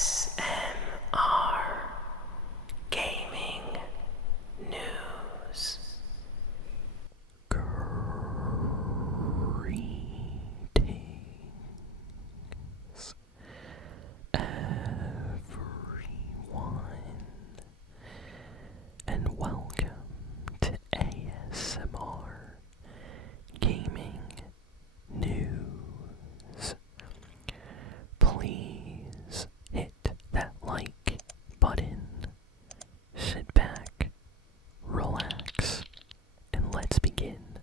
ASMR Gaming News. Greetings, everyone, and welcome to ASMR Gaming News. Please hit that like button, sit back, relax, and let's begin.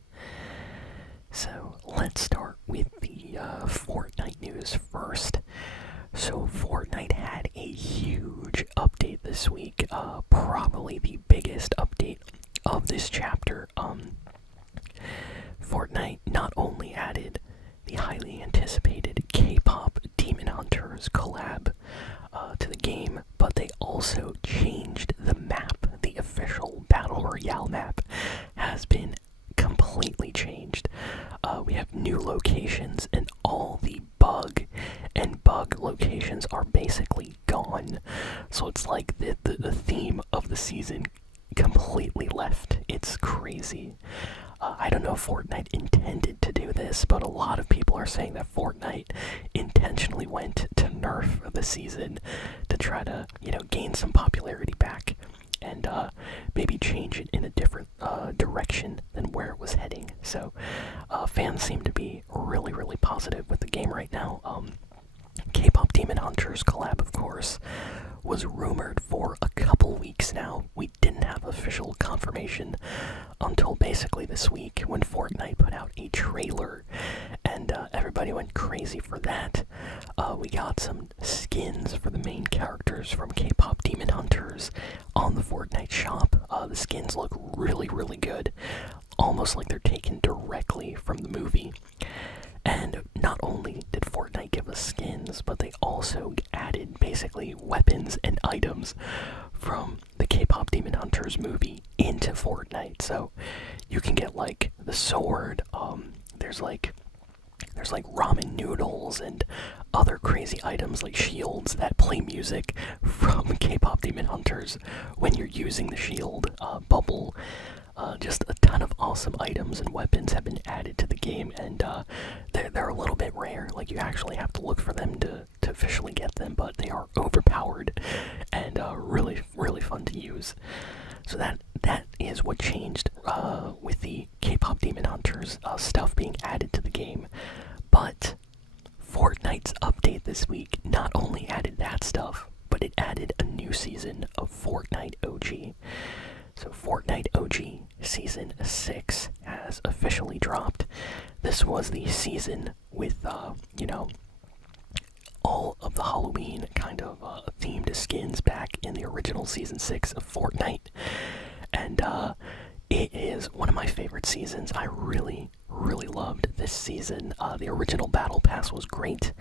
So let's start with the Fortnite news first. So Fortnite had a huge update this week, probably the biggest update of this chapter. Fortnite not only added the highly anticipated KPop Demon Hunters collab to the game, but they also changed the map. The official Battle Royale map has been completely changed. We have new locations, and all the bug locations are basically gone. So it's like the theme of the season completely left. It's crazy. I don't know if Fortnite intended to do this, but a lot of people are saying that Fortnite intentionally went to nerf the season to try to, gain some popularity back and maybe change it in a different direction than where it was heading. So fans seem to be really, really positive with the game right now. KPop Demon Hunters collab, of course, was rumored for a couple weeks now. We didn't have official confirmation until basically this week when Fortnite put out a trailer, and everybody went crazy for that. We got some skins for the main characters from KPop Demon Hunters on the Fortnite shop. The skins look really, really good, almost like they're taken directly from the movie. And not only did Fortnite give us skins, but they also added basically weapons and items from the KPop Demon Hunters movie into Fortnite. So you can get like the sword, there's like ramen noodles and other crazy items like shields that play music from KPop Demon Hunters when you're using the shield bubble. Just a ton of awesome items and weapons have been added to the game, and they're a little bit rare. Like, you actually have to look for them to officially get them, but they are overpowered and really, really fun to use. So that is what changed with the KPop Demon Hunters stuff being added to the game. But Fortnite's update this week not only added that stuff, but it added a new season of Fortnite OG. So Fortnite OG Season 6 has officially dropped. This was the season with, all of the Halloween kind of themed skins back in the original Season 6 of Fortnite. And it is one of my favorite seasons. I really, really loved this season. The original Battle Pass was great,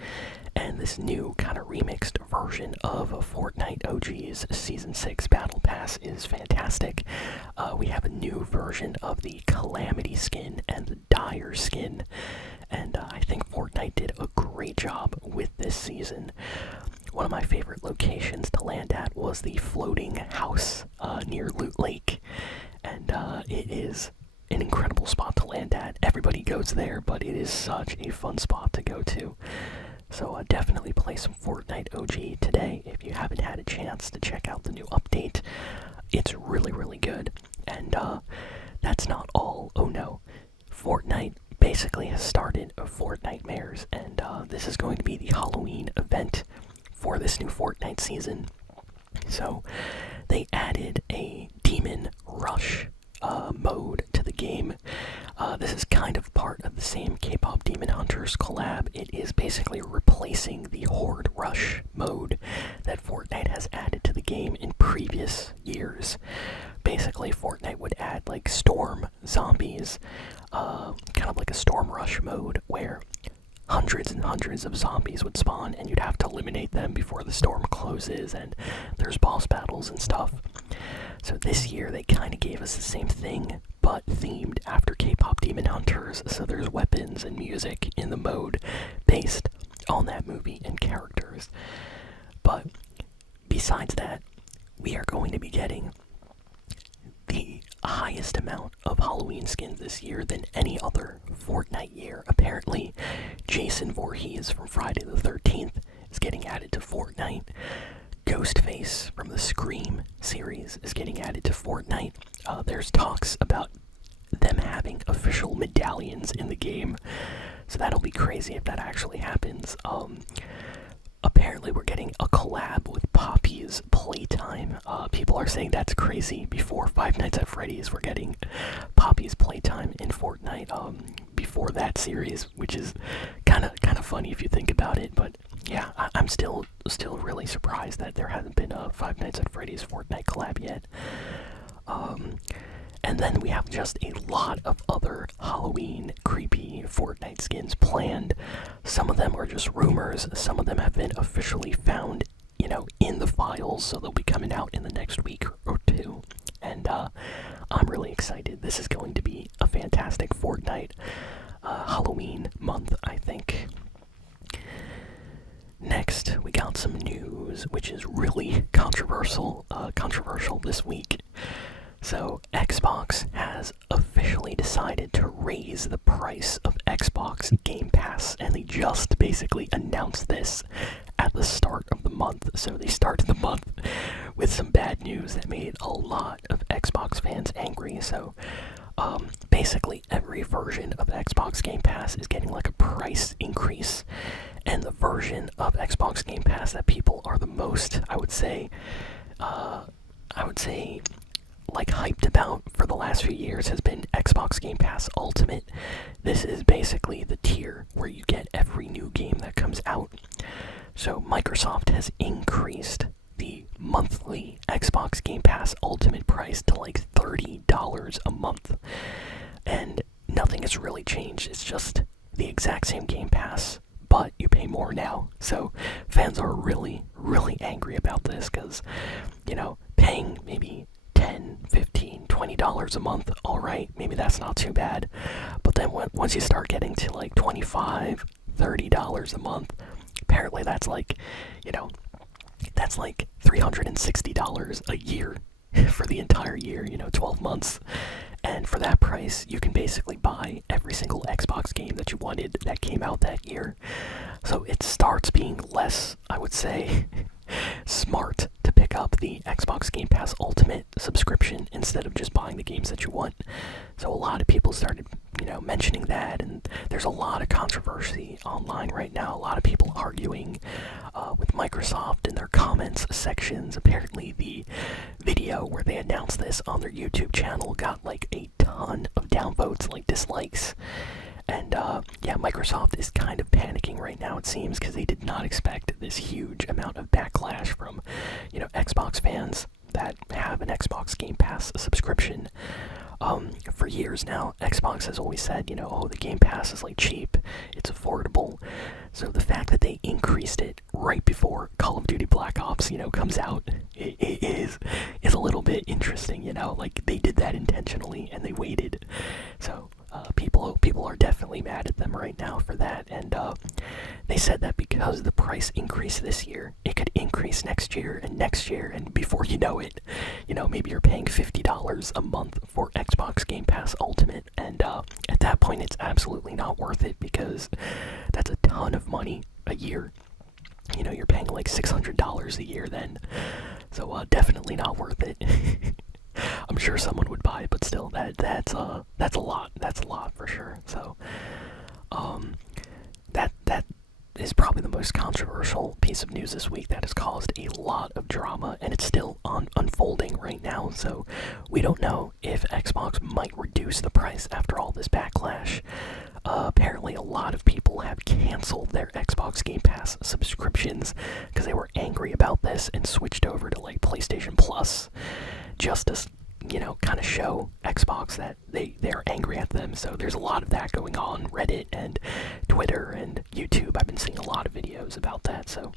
and this new kind of remixed version of Fortnite OG's Season 6 Battle Pass is fantastic. We have a new version of the Calamity skin and the Dire skin, and I think Fortnite did a great job with this season. One of my favorite locations to land at was the floating house near Loot Lake, and it is an incredible spot to land at. Everybody goes there, but it is such a fun spot to go to. So definitely play some Fortnite OG today if you haven't had a chance to check out the new update. It's really, really good. And that's not all. Oh no. Fortnite basically has started a Fortnitemares, and this is going to be the Halloween event for this new Fortnite season. So they added a Demon Rush mode to the game. This is kind of part of the same KPop Demon Hunters collab. It is basically replacing the Horde Rush mode that Fortnite has added to the game in previous years. Basically, Fortnite would add like storm zombies, kind of like a Storm Rush mode where hundreds and hundreds of zombies would spawn and you'd have to eliminate them before the storm closes, and there's boss battles and stuff. So this year they kind of gave us the same thing, but themed after KPop Demon Hunters. So there's weapons and music in the mode based on that movie and characters. But besides that, we are going to be getting the highest amount of Halloween skins this year than any other Fortnite year. Apparently, Jason Voorhees from Friday the 13th is getting added to Fortnite. Ghostface from the Scream series is getting added to Fortnite. There's talks about them having official medallions in the game, so that'll be crazy if that actually happens. Apparently we're getting a collab with Poppy's Playtime. People are saying that's crazy. Before Five Nights at Freddy's, we're getting Poppy's Playtime in Fortnite. Before that series, which is kind of funny if you think about it. But yeah, I'm still really surprised that there hasn't been a Five Nights at Freddy's Fortnite collab yet. And then we have just a lot of other Halloween creepy Fortnite skins planned. Some of them are just rumors. Some of them have been officially found, in the files, so they'll be coming out in the next week or two. And I'm really excited. This is going to be a fantastic Fortnite Halloween month, I think. Next, we got some news, which is really controversial this week. So, Xbox has officially decided to raise the price of Xbox Game Pass, and they just basically announced this at the start of the month. So they started the month with some bad news that made a lot of Xbox fans angry. So, basically every version of Xbox Game Pass is getting like a price increase, and the version of Xbox Game Pass that people are the most, I would say, like hyped about for the last few years has been Xbox Game Pass Ultimate. This is basically the tier where you get every new game that comes out. So Microsoft has increased the monthly Xbox Game Pass Ultimate price to like $30 a month. And nothing has really changed. It's just the exact same Game Pass, but you pay more now. So fans are really, really angry about this because, paying maybe $10, $15, $20 a month, alright, maybe that's not too bad. But then once you start getting to like $25, $30 a month, apparently that's like, that's like $360 a year for the entire year, 12 months. And for that price, you can basically buy every single Xbox game that you wanted that came out that year. So it starts being less, I would say, smart to pick up the Xbox Game Pass Ultimate subscription instead of just buying the games that you want. So a lot of people started, mentioning that, and there's a lot of controversy online right now. A lot of people arguing with Microsoft in their comments sections. Apparently the video where they announced this on their YouTube channel got like a ton of downvotes, like dislikes. And Microsoft is kind of panicking right now, it seems, because they did not expect this huge amount of backlash from, Xbox fans that have an Xbox Game Pass subscription. For years now, Xbox has always said, the Game Pass is like cheap, it's affordable. So the fact that they increased it right before Call of Duty Black Ops, comes out, it is a little bit interesting, like they did that intentionally and they waited. So people are definitely mad at them right now for that, and they said that because the price increased this year, it could increase next year, and before you know it, maybe you're paying $50 a month for Xbox Game Pass Ultimate, and at that point it's absolutely not worth it because that's a ton of money a year. You're paying like $600 a year then, so definitely not worth it. I'm sure someone would buy it, but still, that's a lot. That's a lot for sure. So, that is probably the most controversial piece of news this week that has caused a lot of drama, and it's still unfolding right now. So, we don't know if Xbox might reduce the price after all this backlash. Apparently, a lot of people have canceled their Xbox Game Pass subscriptions because they were angry about this and switched over to like PlayStation Plus. Just to, kind of show Xbox that they're angry at them. So there's a lot of that going on. Reddit and Twitter and YouTube, I've been seeing a lot of videos about that. So,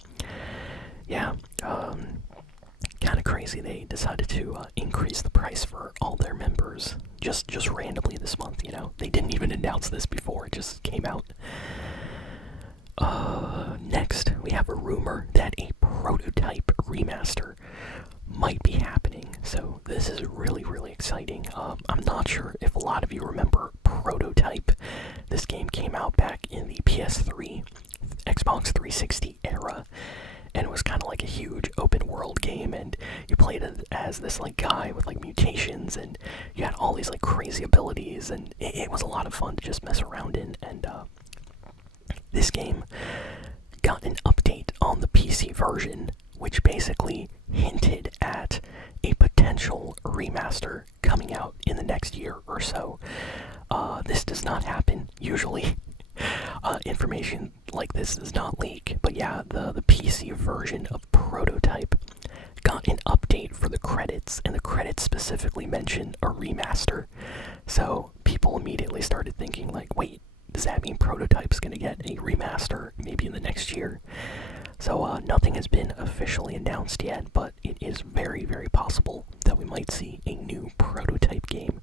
yeah, kind of crazy they decided to increase the price for all their members just randomly this month, They didn't even announce this before, it just came out. Next, we have a rumor that a prototype remaster might be happening. So this is really, really exciting. I'm not sure if a lot of you remember Prototype. This game came out back in the PS3, Xbox 360 era, and it was kind of like a huge open world game, and you played as this like guy with like mutations, and you had all these like crazy abilities, and it was a lot of fun to just mess around in. And this game got an update on the PC version, which basically hinted at a potential remaster coming out in the next year or so. This does not happen usually. Information like this does not leak, but yeah, the PC version of Prototype got an update for the credits, and the credits specifically mention a remaster. So people immediately started thinking like, wait, does that mean Prototype's gonna get a remaster maybe in the next year? So nothing has been officially announced yet, but it is very, very possible that we might see a new Prototype game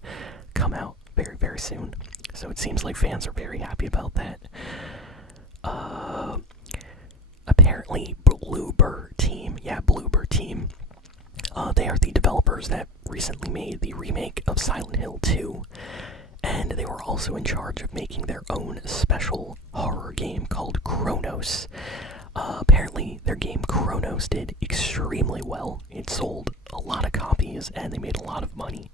come out very, very soon. So it seems like fans are very happy about that. Apparently Bloober Team, they are the developers that recently made the remake of Silent Hill 2, and they were also in charge of making their own special horror game called Chronos. Apparently their game Chronos did extremely well. It sold a lot of copies and they made a lot of money.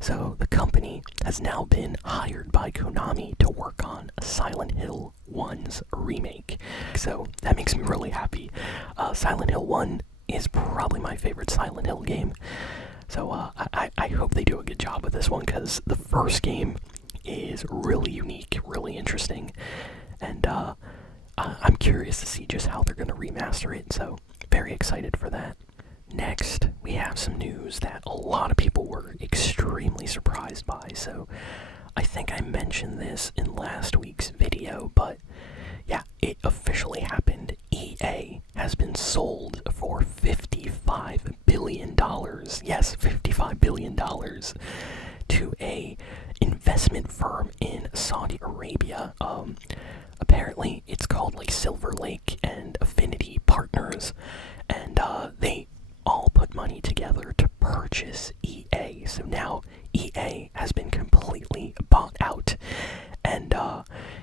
So the company has now been hired by Konami to work on Silent Hill 1's remake. So that makes me really happy. Silent Hill 1 is probably my favorite Silent Hill game. So I hope they do a good job with this one, because the first game is really unique, really interesting. And I'm curious to see just how they're going to remaster it, so very excited for that. Next, we have some news that a lot of people were extremely surprised by. So I think I mentioned this in last week's video, but yeah, it officially happened. EA has been sold for $55 billion. Yes, $55 billion to a investment firm in Saudi Arabia. Apparently it's called like Silver Lake and Affinity Partners, and they all put money together to purchase EA. So now EA has been completely bought out, and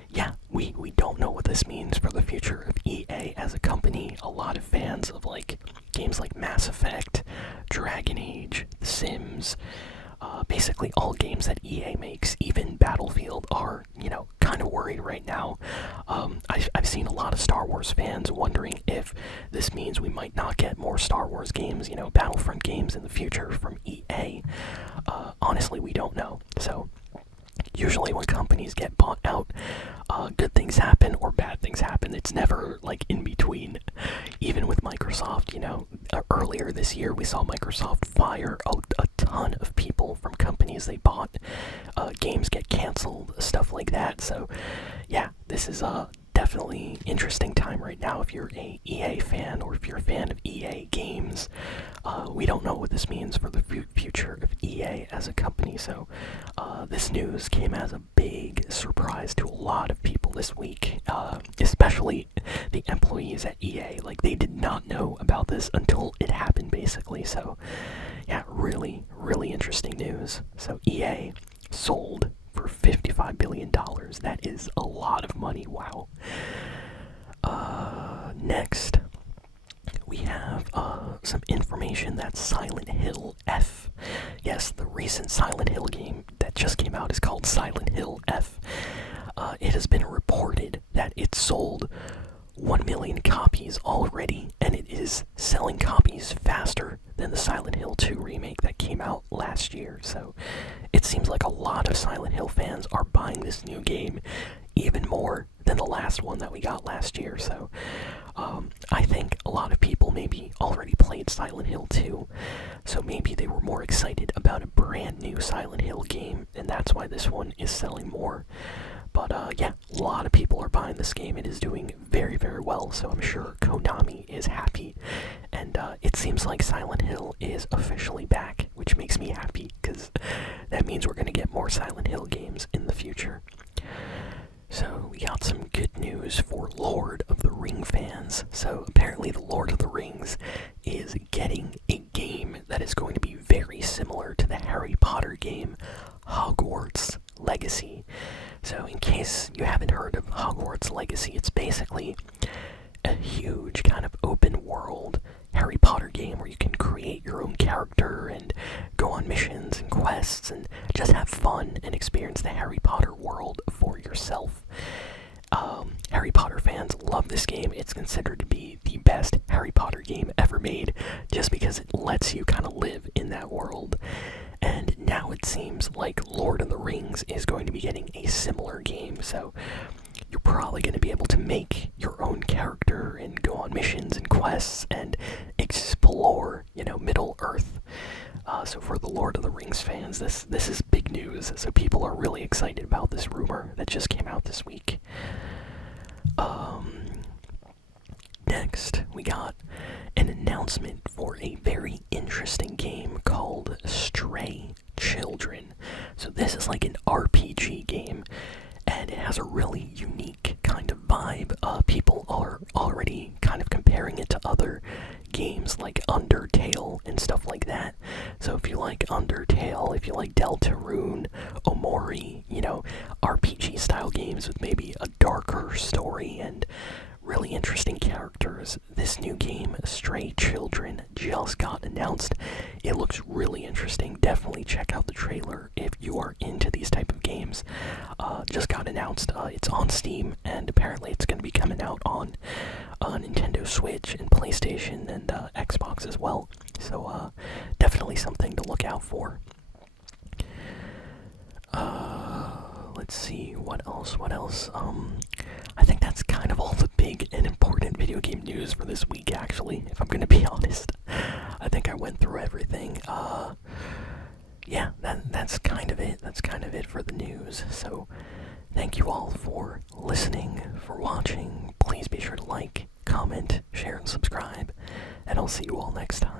yeah, we don't know what this means for the future of EA as a company. A lot of fans of like games like Mass Effect, Dragon Age, The Sims, basically all games that EA makes, even Battlefield, are, kind of worried right now. I've seen a lot of Star Wars fans wondering if this means we might not get more Star Wars games, Battlefront games in the future from EA. Honestly, we don't know. So usually when companies get bought out, good things happen or bad things happen. It's never like in between. Even with Microsoft, earlier this year we saw Microsoft fire a ton of people from companies they bought. Games get canceled, stuff like that. So yeah, this is definitely interesting time right now if you're a EA fan, or if you're a fan of EA games. We don't know what this means for the future of EA as a company, so this news came as a big surprise to a lot of people this week, especially the employees at EA. Like, they did not know about this until it happened, basically. So yeah, really, really interesting news. So EA sold for $55 billion. That is a lot of money. Wow. Next, we have some information that Silent Hill F, yes, the recent Silent Hill game that just came out is called Silent Hill F. It has been reported that it sold 1 million copies already, and it is selling copies faster than the Silent Hill 2 remake that came out last year. So it seems like a lot of Silent Hill fans are buying this new game even more than the last one that we got last year. So I think a lot of people maybe already played Silent Hill 2, so maybe they were more excited about a brand new Silent Hill game, and that's why this one is selling more. But yeah, a lot of people are buying this game. It is doing very, very well, so I'm sure Konami is happy. And it seems like Silent Hill is officially back, which makes me happy, because that means we're going to get more Silent Hill games in the future. So we got some good news for Lord of the Ring fans. So apparently the Lord of the Rings is getting a game that is going to be very similar to the Harry Potter game, Hogwarts Legacy. So in case you haven't heard of Hogwarts Legacy, it's basically a huge kind of open world Harry Potter game where you can create your own character and go on missions and quests and just have fun and experience the Harry Potter world for yourself. Harry Potter fans love this game. It's considered to be the best Harry Potter game ever made just because it lets you kind of live in that world. And now it seems like Lord of the Rings is going to be getting a similar game, so you're probably going to be able to make your own character and go on missions and quests and explore, Middle Earth. So for the Lord of the Rings fans, this is big news. So people are really excited about this rumor that just came out this week. Next, we got an announcement for a very interesting game called Stray Children. So this is like an RPG game, and it has a really unique kind of vibe. People are already kind of comparing it to other games like Undertale and stuff like that. So if you like Undertale, if you like Deltarune, Omori, RPG style games with maybe a darker story and really interesting characters, this new game, Stray Children, just got announced. It looks really interesting. Definitely check out the trailer if you are into these type of games. Just got announced. It's on Steam, and apparently it's going to be coming out on Nintendo Switch and PlayStation and Xbox as well. So definitely something to look out for. Let's see, what else? I think that's kind of all the big and important video game news for this week, actually, if I'm gonna be honest. I think I went through everything. Yeah, that's kind of it. That's kind of it for the news. So, thank you all for listening, for watching. Please be sure to like, comment, share, and subscribe. And I'll see you all next time.